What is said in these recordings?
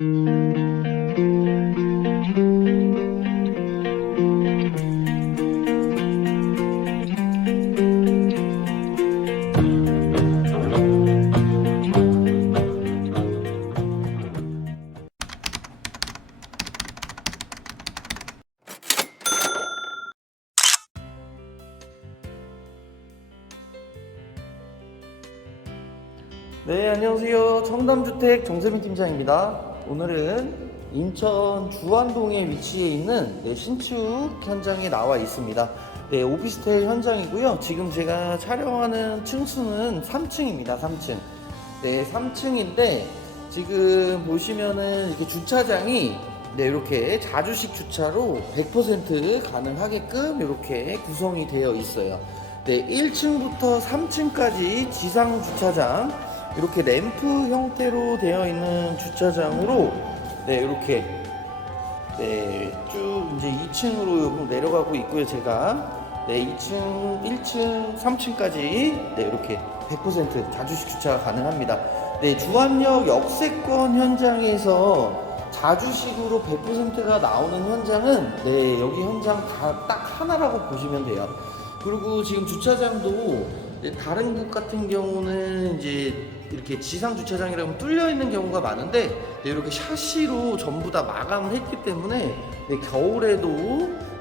네, 안녕하세요. 청담주택 정세민 팀장입니다. 오늘은 인천 주안동에 위치해 있는 네, 신축 현장에 나와 있습니다. 네, 오피스텔 현장이고요. 지금 제가 촬영하는 층수는 3층입니다. 3층. 네, 3층인데 지금 보시면은 이렇게 주차장이 네, 이렇게 자주식 주차로 100% 가능하게끔 이렇게 구성이 되어 있어요. 네, 1층부터 3층까지 지상 주차장 이렇게 램프 형태로 되어 있는 주차장으로 네, 이렇게 네, 쭉 이제 2층으로 내려가고 있고요, 제가. 네, 2층, 1층, 3층까지 네, 이렇게 100% 자주식 주차가 가능합니다. 네, 주안역 역세권 현장에서 자주식으로 100%가 나오는 현장은 네, 여기 현장 다 딱 하나라고 보시면 돼요. 그리고 지금 주차장도 이제 다른 곳 같은 경우는 이제 이렇게 지상 주차장이라면 뚫려 있는 경우가 많은데 네, 이렇게 샤시로 전부 다 마감을 했기 때문에 네, 겨울에도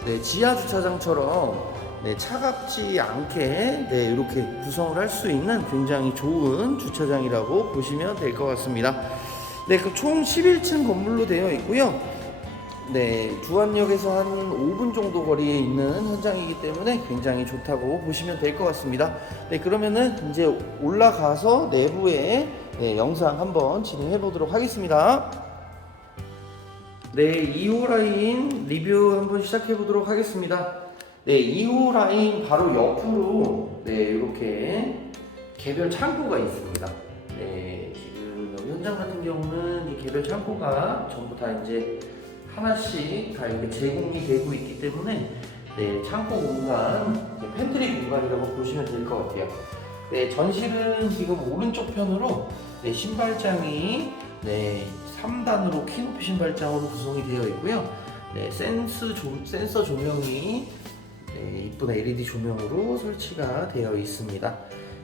네, 지하 주차장처럼 네, 차갑지 않게 네, 이렇게 구성을 할 수 있는 굉장히 좋은 주차장이라고 보시면 될 것 같습니다. 네, 그총 11층 건물로 되어 있고요. 네, 주안역에서 한 5분 정도 거리에 있는 현장이기 때문에 굉장히 좋다고 보시면 될 것 같습니다. 네, 그러면은 이제 올라가서 내부에 네, 영상 한번 진행해 보도록 하겠습니다. 네, 2호 라인 리뷰 한번 시작해 보도록 하겠습니다. 네, 2호 라인 바로 옆으로 네, 이렇게 개별 창고가 있습니다. 네, 지금 현장 같은 경우는 이 개별 창고가 전부 다 이제 하나씩 다 이렇게 제공이 되고 있기 때문에 네, 창고 공간, 팬트리 공간이라고 보시면 될 것 같아요. 네, 전실은 지금 오른쪽 편으로 네, 신발장이 네, 3단으로 키높이 신발장으로 구성이 되어 있고요. 네, 센스 조, 센서 조명이 네, 이쁜 LED 조명으로 설치가 되어 있습니다.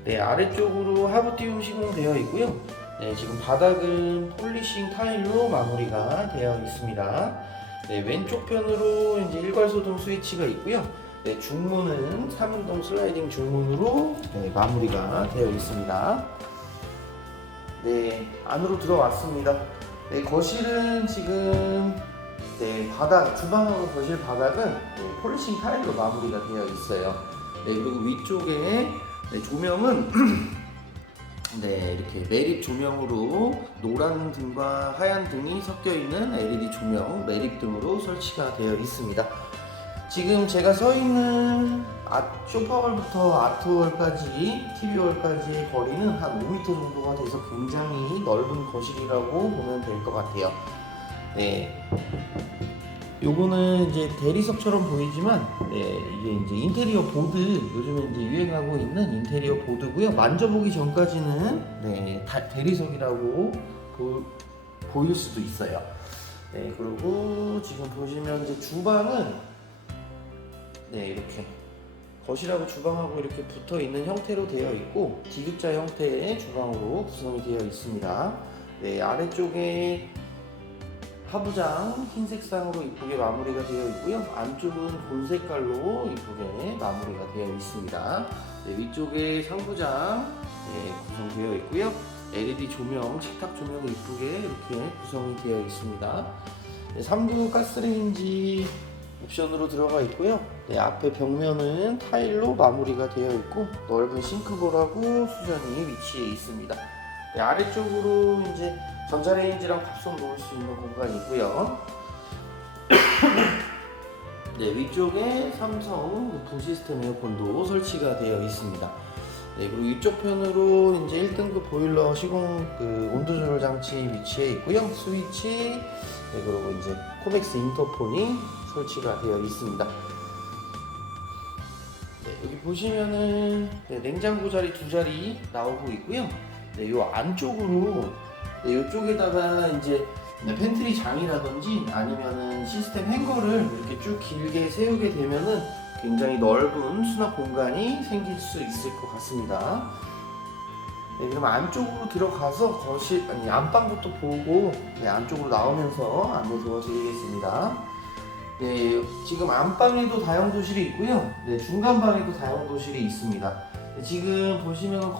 네, 아래쪽으로 하부띄움 시공되어 있고요. 네, 지금 바닥은 폴리싱 타일로 마무리가 되어 있습니다. 네, 왼쪽 편으로 이제 일괄소등 스위치가 있고요. 네, 중문은 3인동 슬라이딩 중문으로 네, 마무리가 되어 있습니다. 네, 안으로 들어왔습니다. 네, 거실은 지금 네, 바닥, 주방하고 거실 바닥은 네, 폴리싱 타일로 마무리가 되어 있어요. 네, 그리고 위쪽에 네, 조명은 네, 이렇게 매립 조명으로 노란 등과 하얀 등이 섞여 있는 LED 조명, 매립 등으로 설치가 되어 있습니다. 지금 제가 서 있는 아, 쇼파월부터 아트월까지, TV월까지의 거리는 한 5m 정도가 돼서 굉장히 넓은 거실이라고 보면 될 것 같아요. 네. 요거는 이제 대리석처럼 보이지만 네, 이게 이제 인테리어 보드 요즘에 이제 유행하고 있는 인테리어 보드고요. 만져보기 전까지는 네, 다 대리석이라고 보, 보일 수도 있어요. 네, 그리고 지금 보시면 이제 주방은 네, 이렇게 거실하고 주방하고 이렇게 붙어 있는 형태로 되어 있고 디귿자 형태의 주방으로 구성이 되어 있습니다. 네, 아래쪽에 하부장 흰 색상으로 이쁘게 마무리가 되어 있고요. 안쪽은 본 색깔로 이쁘게 마무리가 되어 있습니다. 네, 위쪽에 상부장 네, 구성되어 있고요. LED 조명, 식탁 조명이 이쁘게 이렇게 구성이 되어 있습니다. 네, 3부 가스레인지 옵션으로 들어가 있고요. 네, 앞에 벽면은 타일로 마무리가 되어 있고 넓은 싱크볼하고 수전이 위치해 있습니다. 네, 아래쪽으로 이제 전자레인지랑 밥솥 놓을 수 있는 공간이고요. 네, 위쪽에 삼성 높은 시스템 에어컨도 설치가 되어 있습니다. 네, 그리고 이쪽 편으로 이제 1등급 보일러 시공 그 온도 조절 장치 위치해 있고요. 스위치, 네, 그리고 이제 코맥스 인터폰이 설치가 되어 있습니다. 네, 여기 보시면은 네, 냉장고 자리 두 자리 나오고 있고요. 네, 요 안쪽으로 네, 이쪽에다가 이제 네, 팬트리 장이라든지 아니면은 시스템 행거를 이렇게 쭉 길게 세우게 되면은 굉장히 넓은 수납 공간이 생길 수 있을 것 같습니다. 네, 그럼 안쪽으로 들어가서 거실 아니 안방부터 보고 네, 안쪽으로 나오면서 안내 도와드리겠습니다. 네, 지금 안방에도 다용 도실이 있고요. 네, 중간 방에도 다용 도실이 있습니다. 네, 지금 보시면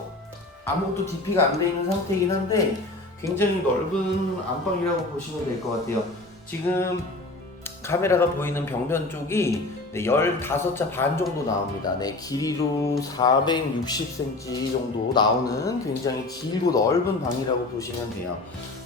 아무것도 DP가 안 돼 있는 상태이긴 한데 굉장히 넓은 안방이라고 보시면 될 것 같아요. 지금 카메라가 보이는 벽면 쪽이 네, 15자 반 정도 나옵니다. 네, 길이로 460cm 정도 나오는 굉장히 길고 넓은 방이라고 보시면 돼요.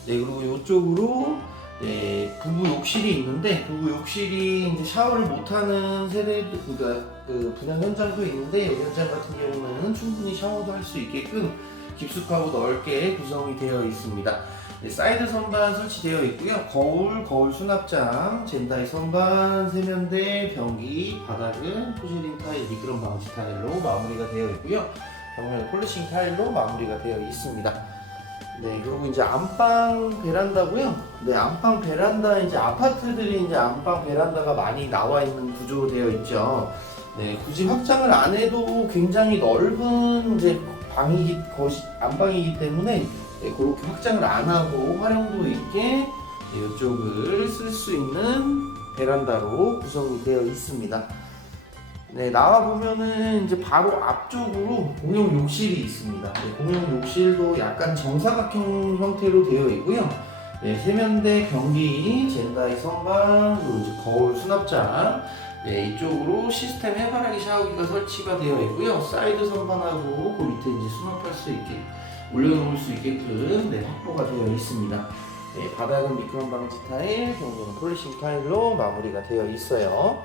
네, 그리고 이쪽으로 네, 부부 욕실이 있는데 부부 욕실이 이제 샤워를 못하는 세대도 그러니까 그 분양 현장도 있는데 이 현장 같은 경우는 충분히 샤워도 할 수 있게끔 깊숙하고 넓게 구성이 되어 있습니다. 네, 사이드 선반 설치되어 있고요. 거울, 거울 수납장, 젠다이 선반, 세면대, 변기, 바닥은 포쉐린 타일, 미끄럼 방지 타일로 마무리가 되어 있고요. 벽면 폴리싱 타일로 마무리가 되어 있습니다. 네, 그리고 이제 안방 베란다고요. 네, 안방 베란다 이제 아파트들이 이제 안방 베란다가 많이 나와 있는 구조되어 있죠. 네, 굳이 확장을 안 해도 굉장히 넓은 이제 방이기 거시 안방이기 때문에 네, 그렇게 확장을 안 하고 활용도 있게 네, 이쪽을 쓸 수 있는 베란다로 구성이 되어 있습니다. 네, 나와 보면은 이제 바로 앞쪽으로 공용 욕실이 있습니다. 네, 공용 욕실도 약간 정사각형 형태로 되어 있고요. 네, 세면대, 변기, 젠다이 선반, 그리고 이제 거울 수납장. 네, 이쪽으로 시스템 해바라기 샤워기가 설치가 되어 있고요. 사이드 선반하고 그 밑에 이제 수납할 수 있게 올려놓을 수 있게끔 네, 확보가 되어 있습니다. 네, 바닥은 미끄럼 방지 타일, 경고는 폴리싱 타일로 마무리가 되어 있어요.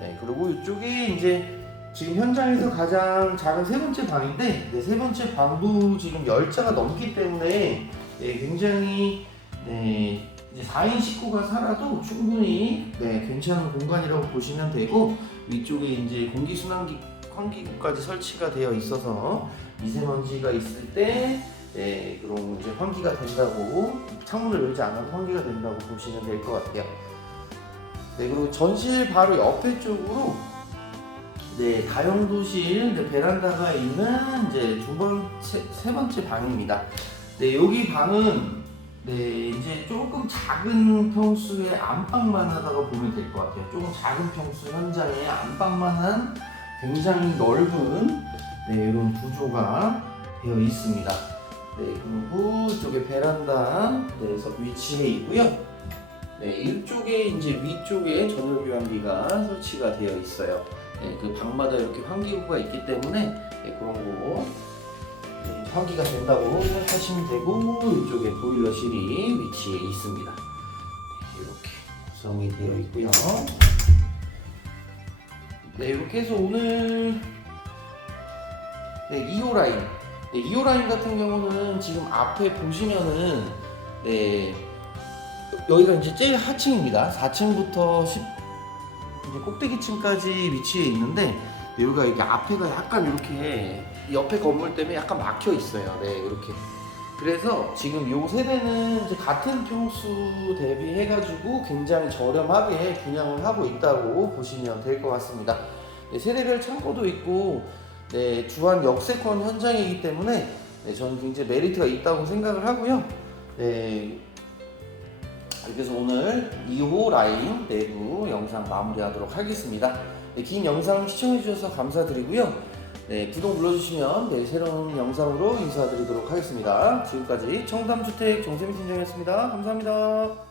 네, 그리고 이쪽이 이제 지금 현장에서 가장 작은 세 번째 방인데, 네, 세 번째 방도 지금 열자가 넘기 때문에 네, 굉장히 네, 이제 4인 식구가 살아도 충분히 네, 괜찮은 공간이라고 보시면 되고 위쪽에 이제 공기 순환기 환기구까지 설치가 되어 있어서 미세먼지가 있을 때 네, 그런 이제 환기가 된다고 창문을 열지 않아도 환기가 된다고 보시면 될 것 같아요. 네, 그리고 전실 바로 옆에 쪽으로 네, 다용도실 네, 베란다가 있는 이제 두 번째, 세 번째 방입니다. 네, 여기 방은 네, 이제 조금 작은 평수의 안방만 하다가 보면 될 것 같아요. 조금 작은 평수 현장에 안방만 한 굉장히 넓은 네, 이런 구조가 되어 있습니다. 네, 그리고 이쪽에 베란다에서 위치해 있고요. 네, 이쪽에 이제 위쪽에 전열 교환기가 설치가 되어 있어요. 네, 그 방마다 이렇게 환기구가 있기 때문에 네, 그런 거 네, 환기가 된다고 생각하시면 되고 이쪽에 보일러실이 위치해 있습니다. 네, 이렇게 구성이 되어 있고요. 네, 이렇게 해서 오늘 네, 2호 라인. 네, 2호 라인 같은 경우는 지금 앞에 보시면은 네, 여기가 이제 제일 하층입니다. 4층부터 10 이제 꼭대기층까지 위치해 있는데 여기가 이게 앞에가 약간 이렇게 옆에 건물 때문에 약간 막혀 있어요. 네, 이렇게. 그래서 지금 요 세대는 이제 같은 평수 대비해가지고 굉장히 저렴하게 분양을 하고 있다고 보시면 될 것 같습니다. 네, 세대별 창고도 있고 네, 주한 역세권 현장이기 때문에 네, 저는 굉장히 메리트가 있다고 생각을 하고요. 네, 그래서 오늘 2호 라인 내부 영상 마무리하도록 하겠습니다. 네, 긴 영상 시청해주셔서 감사드리고요. 네, 구독 눌러주시면 네, 새로운 영상으로 인사드리도록 하겠습니다. 지금까지 청담주택 정세미 팀장이었습니다. 감사합니다.